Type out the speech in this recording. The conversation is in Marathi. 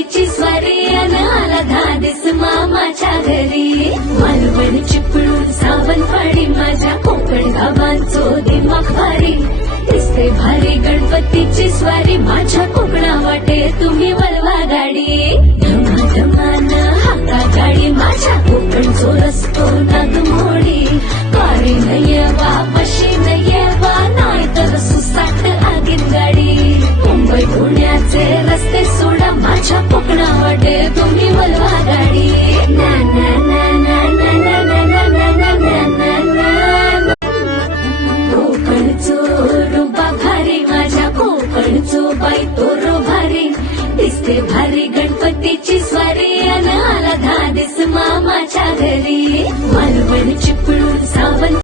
गणपतीची स्वारी अन आला धादिस मामाच्या घरी. मालवण चिपळूण सावंतवाडी माझ्या कोकण गावांचो दिमाग भारी. दिसते भारी गणपतीची स्वारी माझ्या कोकणा वाटे तुम्ही वळवा गाडी. धमाधमान हाका गाडी माझ्या कोकणचो रस्तो नागमोडी. कारी नयवा बशी नयवा नाही तर सुसाट आगीन गाडी. मुंबई पुण्याचे रस्ते सोडा माझ्या कोकणा वाटे तुम्ही वळवा गाडी. ना ना ना ना ना ना ना ना ना ना ना ना. कोकणचो रुबा भारी माझ्या कोकणचो बाई तोरो भारी. दिसते भारी गणपतीची स्वारी अन आला धादिस मामाच्या घरी. मालवण चिपळूण